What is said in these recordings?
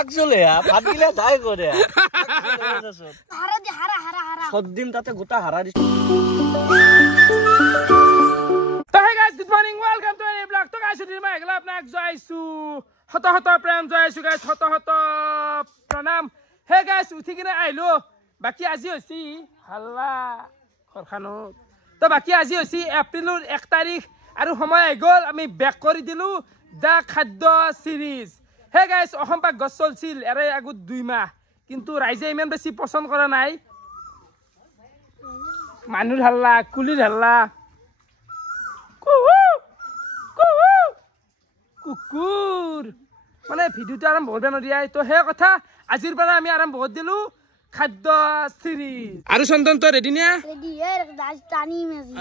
আকচলে ভাত গিলা যাই করে হারা দি হারা হারা হারা সদ্দিম তাতে গোটা হারা দি তো hey guys good morning welcome to any blog তো গাইস দিন মা এগলা আপনাক জয়সু হত হত প্রেম জয়সু গাইস হত হত প্রণাম হে গাইস উঠি কিনে আইলো বাকি আজি হইছি হাল্লা খৰখানো তো বাকি আজি হইছি এপ্ৰিলৰ 1 তাৰিখ আৰু সময় আই গল আমি ব্যাক কৰি দিলু দা খাদ্য সিৰিজ হে গাইস অসম পাক গছ চলছিল এৰে আগত 2 মাহ কিন্তু ৰাইজে ইমান বেছি পছন্দ কৰা নাই মানুহ হাল্লা কুলিৰ হাল্লা কুকুৰ মানে ভিডিওটা আৰম্ভ কৰবে নদিয়াই তো হে কথা আজিৰ পৰা আমি আৰম্ভ কৰে দিলু খাদ্য সিৰিজ আৰু চন্দন তো ৰেডি না ৰেডি এৰ দাস টানি মেজি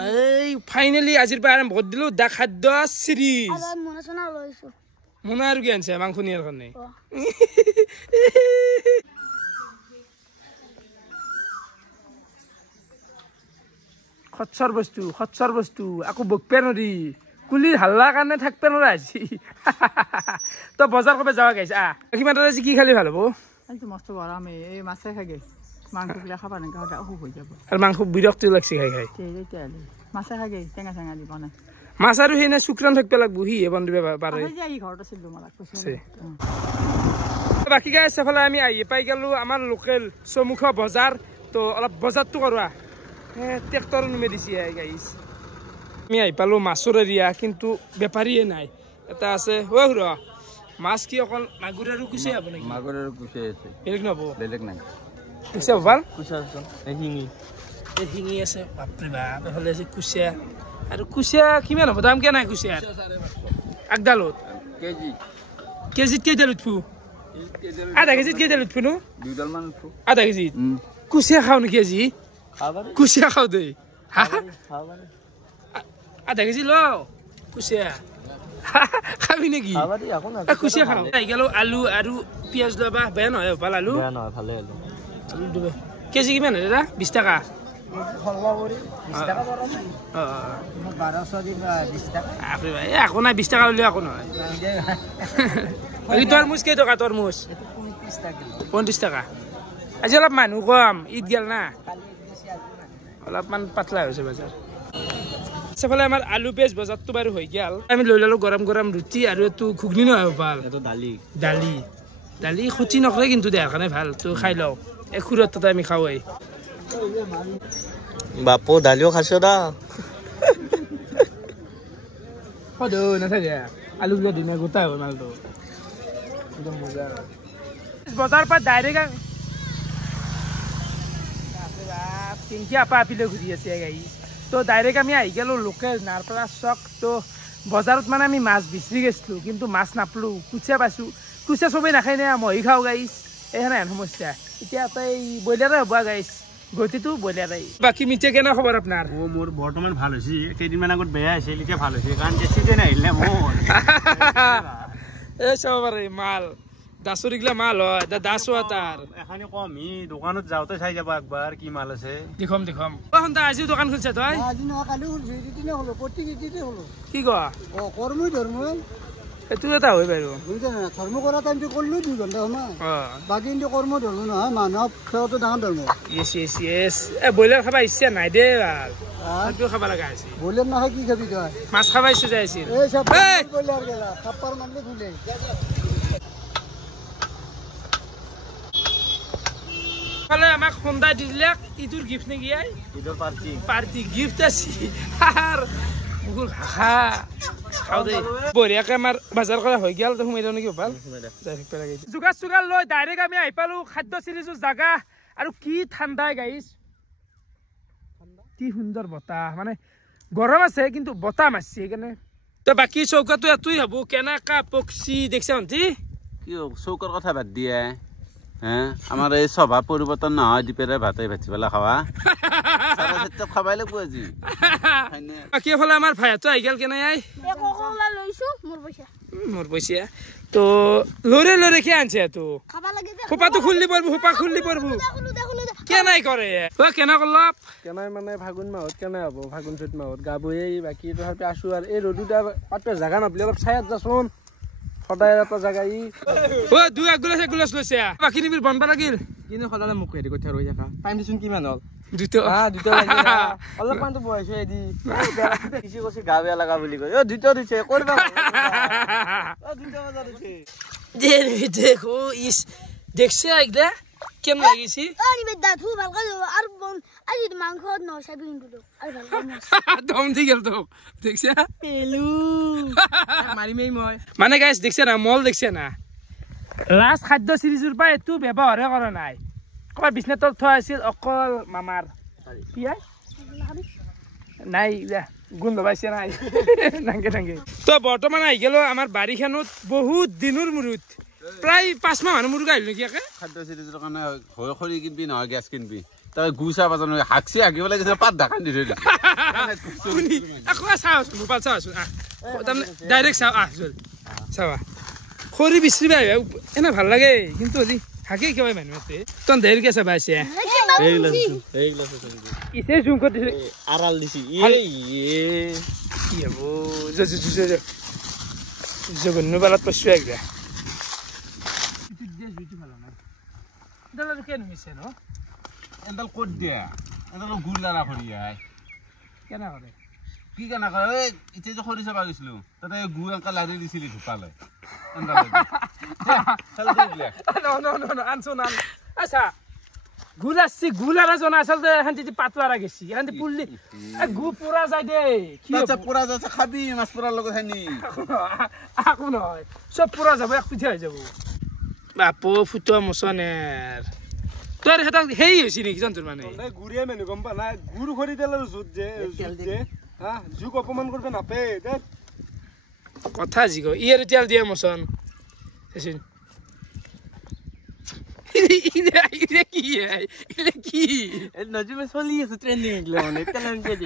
এই ফাইনালি আজিৰ পৰা আৰম্ভ কৰে দিলু দা খাদ্য সিৰিজ আৰ মনে শোনা লইছো মনে আৰু কি আনছে মাংস নিয়াৰ কাৰণে খচ্চৰ বস্তু আকৌ বকপে নৰি কুলিৰ হাল্লাৰ কাৰণে থাকপে নৰা আজি তো বজাৰ কবে যাওয়া গাইছ কিমান আজি কি খালি ভাল হ'ব আইতো মস্ত গরম এই মাছে খাগে মাংস গিলা খাবা না গাটা অসুখ হৈ যাব আৰু মাংস বিৰক্তি লাগছি খাই খাই তেলে মাছে খাগে টেঙা টেঙা দিব না মাছ আৰু হেনে শুক্ৰান থাকবে লাগব হি বন্দিবে পাৰে এই যে এই ঘৰটো আছিল তোমাক কৈছে বাকি গাইছ এফালে আমি আহি পাই গেলো আমাৰ লোকেল চমুখ বজাৰ তো অলপ বজাৰটো কৰোৱা ট্ৰেক্টৰ নুমে দিছি গাইছ আমি আহি পালো মাছৰ এৰিয়া কিন্তু বেপাৰীয়ে নাই এটা আছে ও ৰ মাছ কি অকল মাগুৰ আৰু কুছে হ'ব নেকি মাগুৰ আৰু কুছে আছে বেলেগ নহব বেলেগ নাই কুছে হ'ব ভাল কুছে আছে এই শিঙি আছে বাপৰে বাপ এফালে আছে কুছে আৰু কুছে কিমান হ'ব দাম কেনে কুছে আগডালত কেজিত কেইডালত ফু আধা কেজিত কেইডালত ফুনো দুইডাল মান ফু আধা কেজিত কুছে খাও নেকি আজি কুছে খাও দেই আধা কেজি ল কুছে খাবি নেকি কুছে খাও আহি গেল আলু আৰু পিঁয়াজ লবা বেয়া নহয় ভাল আলু ভালে আলু দিবে কেজি কিমান দাদা 20 টাকা একো নাই 20 টাকা ললেও একো নহয় তৰমুজ কেই টকা তৰমুজ 35 টাকা আজি অলপ মানুহ কম ঈদ গেল না অলপমান পাতলা হৈছে বজাৰ সেফালে আমাৰ আলু পেজ বজাৰটো বাৰু হৈ গেল আমি লৈ ললো গৰম গৰম ৰুটি আৰু এটো ঘুগনি নহয় ভাল এটো দালি দালি দালি খুচি নকৰে কিন্তু দেহাৰ কাৰণে ভাল তো খাই লও এখুৰত আমি খাওঁই বাপু দালিও খাইছো দা হদো নাথাকে আলু গিলা দিনা গোটা হয় মালটো একদম মজা বজাৰ পৰা ডাইৰেক্ট টিংকি আপা আপিলে ঘূৰি আছে গাই তো ডাইৰেক্ট আমি আহি গেলো লোকেল নাৰপৰা চক তো বজাৰত মানে আমি মাছ বিচাৰি গৈছিলো কিন্তু মাছ নাপলো কুচিয়া পাইছো কুচিয়া চবেই নাখায় নে মই খাওঁ গাইছ এইখানে সমস্যা এতিয়া তাই ব্ৰইলাৰে হ'ব গাইছ গতিটো ব্ৰইলাৰেই বাকী মিঠে কেনে খবৰ আপোনাৰ ও মোৰ বৰ্তমান ভাল হৈছে কেইদিনমান আগত বেয়া আছিল এতিয়া ভাল হৈছে কাৰণ চিজন আহিলে মোৰ এই চাব পাৰে মাল দাসৰ গিলা মাল হয় দাস তাৰ এখানি কম ই দোকানত যাওঁতে চাই যাব একবাৰ কি মাল আছে দেখম আজি দোকান খুলছে তই আজি না কালি হলছে দিনে হলো প্ৰতি দিনে হলো কি কয় ও কৰ্মই ধৰ্ম এইটো এটা হয় বাৰু বুঝছ না ধৰ্ম কৰা টাইমটো কৰলো 2 ঘন্টা সময় অঁ বাকি কিন্তু কৰ্ম ধৰ্ম নহয় মানৱ খেওটো ডাঙৰ ধৰ্ম ইয়েছ এ ব্ৰইলাৰ খাবা ইচ্ছা নাই দে ভাল আৰু খাবা লগা আছে বলেন না কি খাবি তই মাছ খাবা ইচ্ছা যাই আছিল এই সব বলার গেলা খাপার মানলে ভুলে ফালে আমাক সন্ধাই দিলে ইটোৰ গিফ্ট নেকি আই ইদৰ পাৰ্টি গিফ্ট আছে আৰ মুকুল ভাষা খাও দে বঢ়িয়াকে আমাৰ বজাৰ কৰা হৈ গেল তো সোমাই যাও নেকি ভাল যোগাৰ চুগাৰ লৈ ডাইৰেক্ট আমি আহি পালো খাদ্য চিৰিজৰ জাগা আৰু কি ঠাণ্ডা গাইছ কি সুন্দৰ বতাহ মানে গৰম আছে কিন্তু বতাহ মাৰছে সেইকাৰণে তো বাকী চৌকাটো এতুই হব কেনেকা পক্ষী দেখছা হন্তি কি চৌকৰ কথা বাদ দিয়ে আমাৰ এই স্বভাৱ পৰিৱৰ্তন নহয় দিপেৰে ভাতে ভাজি পেলাই খাৱা খাবাই লাগব আজি বাকী এফালে আমাৰ ভাইটো আহি গেল কেনে আই কোকলা লইছো মোর পয়সা তো লরে লরে কে আনছে তো খাবা লাগে খোপাটো খুললি পড়বো খোপা খুললি পড়বো কেনাই করে ও কেনা করলাপ কেনাই মানে ফাগুন মাহত কেনাই হব ফাগুন চৈত মাহত গাবই বাকি তথাপি আছো আর এই রোদুটা পাটৰ জাগা নাপলি অলপ ছায়াত যাচোন সদায় এটা জাগা ই ও দুই গুলাছ লৈছে বাকী নিবিৰ বনবা লাগিল কিন্তু সদায় মোক হেৰি কথা ৰৈ থাকা টাইম দিচোন কিমান হ'ল দুটো দুটা অলপমানতো বয়সে দি কিছু কৈছে গা বেয়া লগা বুলি কয় দুটা দিছে কৰিবা দুটা বজা দিছে দেখো ইস দেখছে একদা কেম লাগিছি আনি বেদা থু ভালকে আর বন আজি মাংস নসাবি কিন্তু আর ভালকে দম দি গেল তো দেখছে পেলু মারিমেই মই মানে গাইস দেখছে না মল দেখছে না লাস্ট খাদ্য সিৰিজৰ পৰা এটো ব্যৱহাৰে কৰা নাই কবাৰ বিছনাত থোৱা আছিল অকল মামাৰ কি নাই গুণ লবাইছে নাই নাংগে তো বৰ্তমান আহি গেল আমাৰ বাৰিখানত বহুত দিনৰ মুৰুত প্ৰায় 5 মাহ মুৰুক আহিল নেকি একে খাদ্য চিৰিজৰ কাৰণে খৰি কিনবি নহয় গেছ কিনবি তই গুচা বাজান হাকছি হাকিব লাগিছে পাত ঢাকান দি থৈ শুনি আকৌ চাওছ মোবাইল চাওছ তাৰমানে ডাইৰেক্ট চাও জল চাৱা খৰি বিচৰিবা এনে ভাল লাগে কিন্তু আজি হাকি কেবাই মানুহে তন দেৰিকে চাবা আছে ইছে জুম কৰি দিছে আড়াল দিছি কি হব জগন্ন বালাত পছু একদা এডাল ক'ত দিয়া এডাল গুল লাৰা খৰি আই কেনে কৰে কি কেনে কৰে এতিয়া যে খৰি চাবা গৈছিলো তাতে গু এনেকা লাৰি দিছিলি ঢুকালে আনচোন আচ্ছা গুলাছি গুলারা জন আসলে এখান থেকে পাতলারা গেছি এখান থেকে পুললি গু পুরা যায় দে কি আচ্ছা পুরা যাচ্ছে খাবি মাছ পুরার লগত খানি আকো নয় সব পুরা যাব এক পিঠে হয়ে যাব বাপো ফুটো মছনের তোর হেতা হেই হইছি নাকি জন্তুর মানে গুড়িয়ে মেনু গম পা না গুড় খৰি তেলৰ জুত যে হা জুক অপমান কৰিব নাপে দে কথা জিগো ইয়ার তেল দিয়া মছন এসিন ইলে কি নজিমে চলি আছে ট্রেন্ডিং এগুলো মানে তেলাম কে দি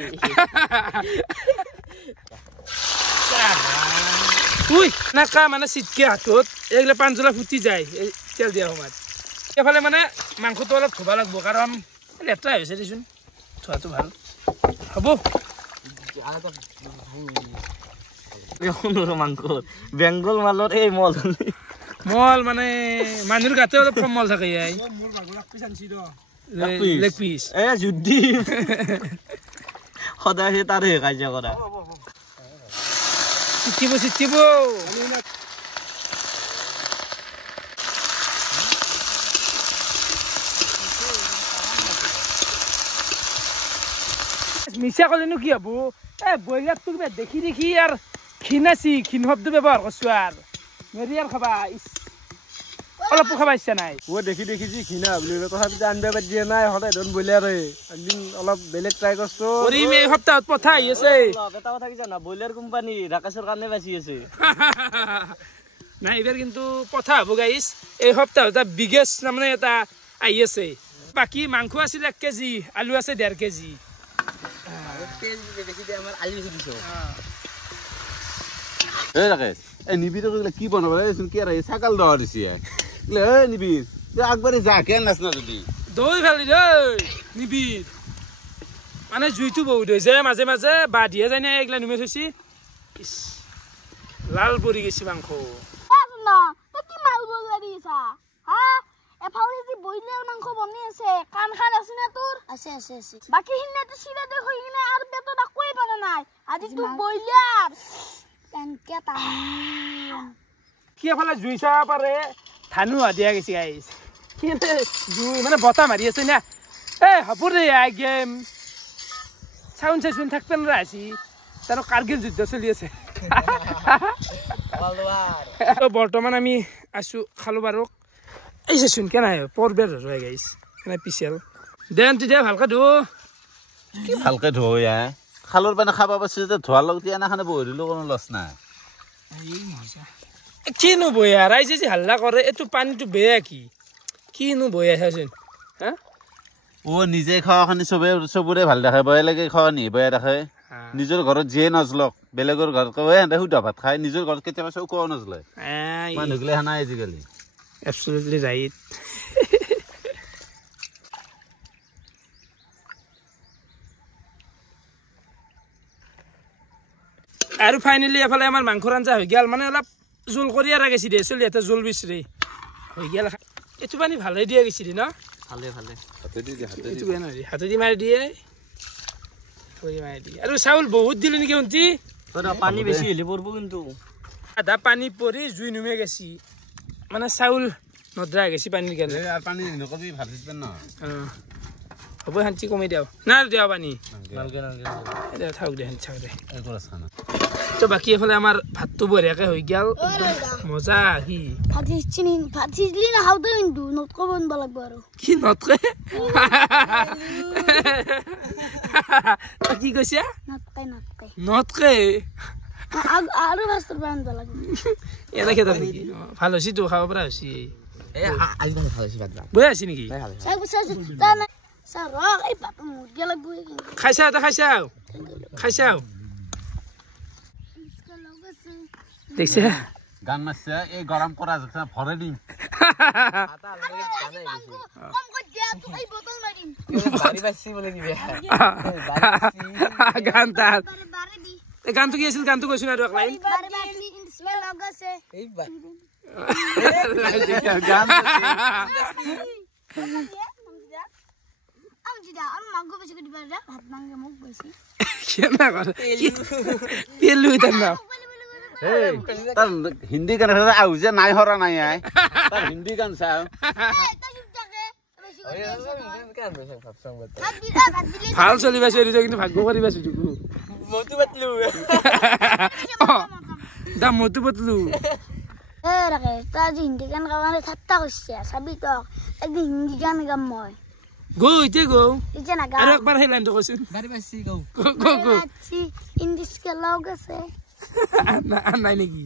উই নাকা মানে সিটকে হাতত এগুলা পাঞ্জলা ফুটি যায় তেল দিয়া সময়ত এফালে মানে মাংসটো অলপ ধুবা লাগব কাৰণ লেট্ৰা হৈছে দেচোন ধোৱাটো ভাল হ'ব মাংস বেংগল মালত এই মল মল মানে মানুহৰ গাতে অলপ কম মল থাকে ইয়াই মোৰ ভাগৰ এক পিছ আনছি ৰ লেগ পিস এ যুদ্ধি সদায় সে তাৰে কাৰ্য কৰা চিটিব মিছা কলেনো কি হব এ ব্ৰইলাৰ তোক দেখি আৰ ক্ষীণ শব্দ ব্যৱহাৰ কৰছো আৰ মেৰি আর খাবা অলপ খাবা ইচ্ছা নাই ও দেখি যি ঘিনা বুলি তথাপিতো আনবা বাদ দিয়া নাই সদায় ধন ব্ৰইলাৰে একদিন অলপ বেলেগ ট্ৰাই কৰছো কৰিম এই সপ্তাহত পঠা আহি আছে এটা কথা কি জানা ব্ৰইলাৰ কোম্পানী ৰাকেশৰ কাৰণে বাচি আছে নাই এবাৰ কিন্তু পঠা হ'ব গাইছ এই সপ্তাহত এটা বিগেষ্ট তাৰমানে এটা আহি আছে বাকী মাংস আছিল 1 কেজি আলু আছে 1.5 কেজি এই রাকেশ এই নিবিড় কি বনাব কি আর ছাগল দেওয়া দিছি নিবিড় একবারে যা কেন নাচ না যদি দৈ ফেলি দেই নিবিড় মানে জুইটো বহুত হৈছে মাজে মাজে বাঢ়িয়ে যায় না এইগিলা নুমে থৈছি লাল পৰি গৈছে মাংস না তো কি মাল বলা দিছা হা এফালে যে বইলার মাংস বনি আছে কান খান আছে না তোর আছে বাকি হিনে তো সিধা দেখো হিনে আর বেতটা কই পারে নাই আজি তুই বইলার কেনকে তা কি এফালে জুই চাবা পাৰে ধানো দিয়া গৈছে গাইছ কি জুই মানে বতাহ মাৰি আছে না এ হ'ব দে গেম চাউন থাকবে না আছি তার কার্গিল যুদ্ধ চলি আছে বর্তমান আমি আছো খালো বারক এই যে শুন কেনা পরবের রয়ে গাইস কেনা পিছেল দেন তেতিয়া ভালকে ধো কি ভালকে ধোই খালৰ পানী খাবা পাছে ধোৱাৰ লগত এনাখানে বহি দিলো কোনো লছ নাই কিনো বয়া ৰাইজে যে হাল্লা কৰে এইটো পানীটো বেয়া কিনো বয়া চাচোন হা ও নিজে খাওয়া খানি চবৰে ভাল দেখে বয়া লাগে খাওয়া নি বয়া দেখে নিজৰ ঘৰত যিয়ে নজলক বেলেগৰ ঘৰত কয় এনে সুদা ভাত খাই নিজৰ ঘৰত কেতিয়াবা চৌকাও নজলে মানুহগিলা হানা আজিকালি Absolutely right. আৰু ফাইনালি এফালে আমাৰ মাংসৰ আঞ্জা হৈ গেল মানে অলপ জোল কৰি আৰু গেছি দে চলি এটা জোল বিচৰি হৈ গেল এটো পানী ভালে দিয়া গেছি দে ন ভালে এটো বেয়া নহয় হাতেদি মাৰি দিয়ে কৰি মাৰি দিয়ে আৰু চাউল বহুত দিলে নেকি উন্তি পানী বেছি হলে পড়ব কিন্তু আধা পানী পৰি জুই নুমে গেছি মানে চাউল নদ্ৰা গেছি পানীৰ কাৰণে আর পানি নকবি ভাত দিবেন না হ'ব শান্তি কমাই দিও না দিও পানী নালগে এতিয়া থাক দে থাক দে এই করে খানা তো বাকি এফালে আমাৰ ভাতটো বঢ়িয়াকে হৈ গেল মজা আহি ভাতিছিলি না হাউদে কিন্তু নতক বনব লাগব আৰু কি নতকে কি কৈছা নতকে আৰু ভাস্তৰ বান্ধব লাগব এটা খেতা নেকি ভাল হৈছে তো খাব পৰা হৈছে আজি ভালো খাইছি বাদ বৈ আছে নেকি স্যার এই বাপ মুরগি লাগবো খাইছা এটা খাইছা দেখছে গান মারছে এই গরম করা যাচ্ছে না ভরে দিম কম কর দিয়া তুই এই বোতল মারিম বাড়ি বাসি বলে দিবে গান তার বারে দি এই গানটো কি আছিল গানটো কৈছ না আৰু এক লাইন বারে বাকি ইনস্টল লগ আছে এই গান আমি মাংস বেশি করে দিবা রে ভাত মাংস মুখ বেশি কেনা করে তেলু ইতার না এই তার হিন্দি গান আউজে নাই হরা নাই আই তার হিন্দি গান চাও ভাল চলি পাইছে কিন্তু ভাগ্য কৰি পাইছো তোকো মতো বাতলু দা মতো বতলু এ রাখে তাজ হিন্দি গান গাওয়ারে ঠাট্টা করছে সাবি তো একদিন হিন্দি গান গাম মই গো ইতে গো ইজে না গা আৰু একবাৰ সেই লাইনটো কৈছোন বাড়ি বাসি গো গো আছি ইন্ডিসকে লগ আছে নাই নেকি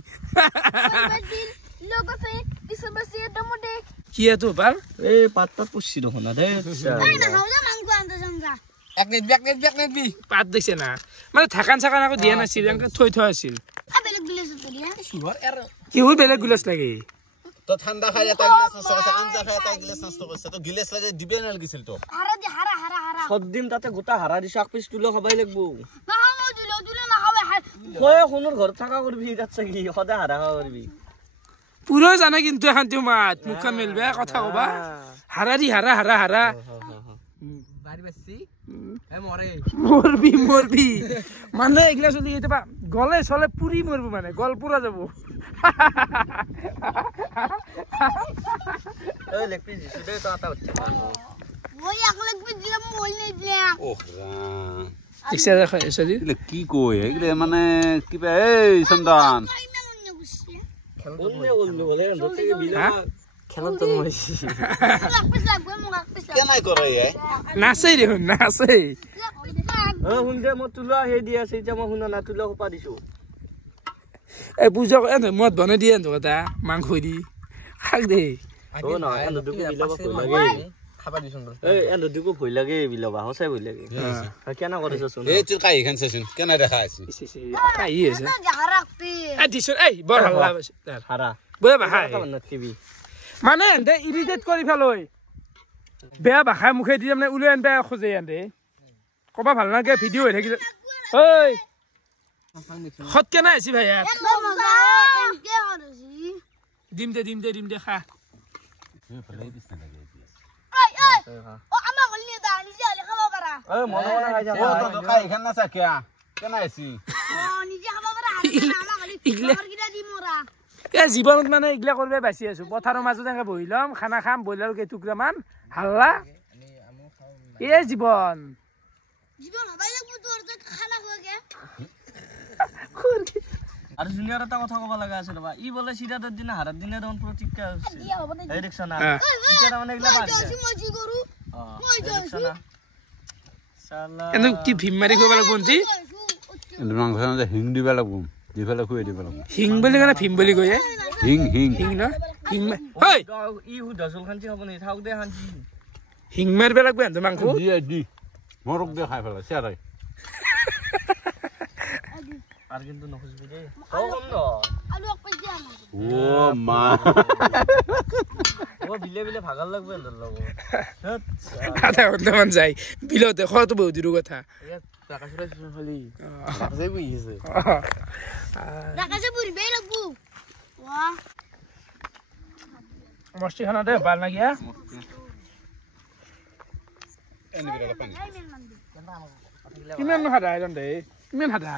লগ আছে পিছে বসে দমদে কি এতো পাল এই পাতটা পুষছি দেখোন না দে এই না হাওলা মাংস আনতে যামগা এক নেট বি পাত দিছে না মানে থাকান চাকান আকৌ দিয়া নাছিল এনেকে থৈ আছিল আ বেলেগ গিলাস তো দিয়া সুগার এর কি হ'ল বেলেগ গুলাস লাগে তো ঠান্ডা খাই এটা গিলাস নষ্ট করছে আঞ্জা খাই এটা গিলাস নষ্ট করছে তো গিলাস লাগে দিবে না গিছিল তো হারা দি হারা সদ্দিম তাতে গোটা হারা দিছ এক পিস তুলো খাবাই লাগবো না হাও দিলো না হাওয়া কয় কোনৰ ঘৰত থাকা কৰবি তাতছে কি সদায় হাৰা খাব কৰবি পুরো জানে কিন্তু শান্তি মাত মুখখন মেলবে কথা কবা হারা দি হারা বাড়ি বাসি এ মরে মরবি মানে এগুলা চলি কেতিয়াবা গলে চলে পুরি মরবি মানে গল পুরা যাব এই লেগ পিস দিছে তো আটা হচ্ছে ওই আকলক পে দিলাম মোল নে দিয়া ওহ রাম ইচ্ছা দেখা চলি এগুলো কি কই এগুলো মানে কিবা এই সন্তান কই না মনে বুঝছি বললে বলে থেকে বিলা খেলার তো মইছি আকপিস লাগবে মোক আকপিস কেনাই করে এই নাচে দেখোন নাচে শুনছে মই তুলা সেই দি আছে এতিয়া মই শুনা না তুলা খোপা দিছো এই পূজা এনে মদ বনাই দিয়ে এনে এটা মাংস দি খাক দে ও না এন্ড দুকো বিলাবা ভয় লাগে খাবা দিছন এই এন্ড দুকো ভয় লাগে বিলাবা হসাই ভয় লাগে কেনা কৰিছ শুন এই তোৰ কাই খান চাচোন কেনা দেখা আছে খাই আছে হাৰা আকপি এই দিছো এই বৰ হাল্লা তাৰ হাৰা বয়ে বাহাই নট কিবি মানে এন্তে ইৰিটেট কৰি ফেলই বেয়া ভাষাই মুখে দি মানে উলাই এন্তে খোজে এন্তে কবা ভাল নাগে ভিডিঅ হৈ থাকিলে ঐ খত কেনা আছি ভাইয়া মজা এনকে হৰছি দিম দে খা ওই ও আমা গলি দা নিজে আলে খাব পারা এই মনে মনে খাই যা ও তো কাই খান না চাকিয়া কেনা আছি ও নিজে খাব পারা হালে আমা গলি গিটা দি মোরা এ জীৱনত মানে ইগলা কৰবে বাচি আছো পথাৰৰ মাজত এনেকে বহি ল'ম খানা খাম বইলাৰ কেইটুকুৰামান হাল্লা এ জীৱন জীবন হবাই লাগবো তোৰ তো খানা খোগে আৰু জুনিয়ৰ এটা কথা ক'ব লগা আছে ৰবা ই বলে সিৰাতৰ দিনা হাৰাৰ দিনা দন প্ৰতিক্ৰিয়া হৈছে দিয়া হ'ব দে এই দেখছ না এতিয়া মানে ইগলা বাদ মই মজি কৰো মই দেখছ না সালা এনে কি ভীম মাৰি কৰিব লাগিব নি কিন্তু মাংস যে হিং দিব লাগব দি ফেলে খুৱাই দিব লাগব হিং বুলি কয় ভীম বুলি কয় হিং হিং ন হিং ঐ ই হুদা খানছি হ'ব নি থাক দে খানছি হিং মাৰিব লাগিব এনে মাংস দি মৰক দে খাই ফেলে চেৰাই আর কিন্তু নখুজবি দে ও কম ন আলু আকপিস দিয়া না ও মা ও বিলে ভাগাল লাগবে এন্ডৰ লগ আধা ঘণ্টামান যায় বিলতে খোৱাটো বহুত দূৰৰ কথা আকাশৰে খালি আকাশে বহি আছে রাকাছে বুড়ি বে লাগবো মস্তি খানা দে ভাল লাগিয়া কিমান সাদা এজন দে কিমান সাদা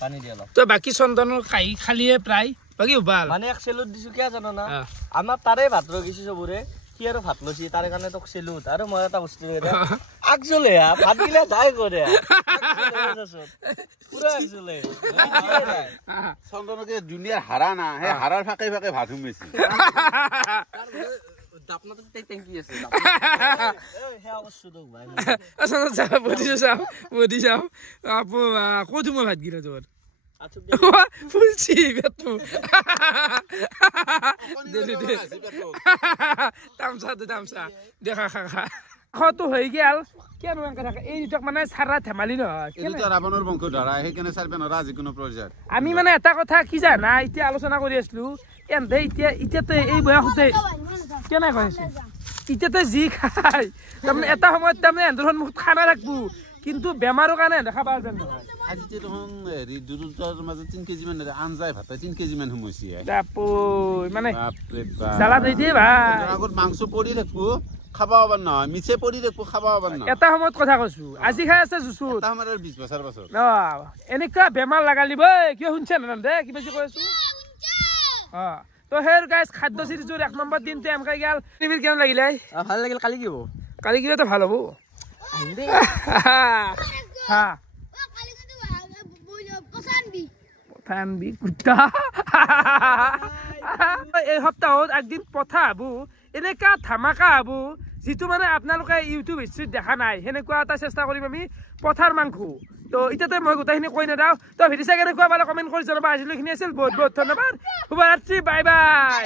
পানী দিয়া অলপ তই বাকী চন্দনৰ খালিয়ে প্ৰায় বাকী ভাল মানে এক চেলুট দিছো কিয় জানো না আমাৰ তাৰে ভাত ৰখিছে চবৰে সি আৰু ভাত লৈছি তাৰে কাৰণে তোক চেলুট আৰু মই এটা বস্তু আগজলে ভাত দিলে যাই কৰে পুৰা আগজলে চন্দনকে দুনিয়াৰ হাৰা না সেই হাৰাৰ ফাঁকে ফাঁকে ভাত সোমাইছে ক'তো মই ভাত গিলা তোৰ ফুলছি বেতু তামচা দেখা খা খটো হৈ গেল কেন থাকে এই দুটাক মানে সারা ধেমালি নহয় ৰাৱণৰ বংশ ধৰা সেইকাৰণে চাৰবে নৰা যিকোনো পৰ্যায়ত আমি মানে এটা কথা কি জানা এতিয়া আলোচনা কৰি আছিলো এন্তে এতিয়াতে এই বয়সতে কেনে কৈছে এতিয়াতে যি খাই তাৰমানে এটা সময়ত তাৰমানে এন্দৰখন মুখত খানা ৰাখবো কিন্তু বেমাৰৰ কাৰণে দেখা পাওঁ যেন নহয় আজি দেখোন হেৰি দুটাৰ মাজত 3 কেজি মান আঞ্জাই ভাত 3 কেজি মান সোমাইছে মানে জ্বালা দি দিয়ে ভাই আগত মাংস পৰি থাকবো খাবা পাব নহয় মিছে পৰি থাকবো খাবা পাব নহয় এটা সময়ত কথা কৈছো আজি খাই আছে জুচু এটা সময়ত 20 বছৰ পাছত এনেকুৱা বেমাৰ লাগালিব কিয় শুনছে না দে কিবা যে কৈ আছো তো হেৰ গাইস খাদ্য সিৰিজৰ 1 নম্বৰ দিনতে আমকাই গেল টিভিৰ কেন লাগিলে ভাল লাগিল কালি কিব কালি কিবা তো ভাল হ'ব হা ফানবি কুত্তা এই সপ্তাহত একদিন পথা হবো এনেকা ধামাকা হবো যিটো মানে আপোনালোকে ইউটিউব হিষ্ট্ৰীত দেখা নাই সেনেকুৱা এটা চেষ্টা কৰিম আমি পথাৰ মাংস তো এতিয়াতে মই গোটেইখিনি কৈ নাযাওঁ তো ভিডিঅ' চাই কেনেকুৱা পালে কমেণ্ট কৰি জনাবা আজিলৈখিনি আছিল বহুত বহুত ধন্যবাদ শুভৰাত্ৰি বাই বাই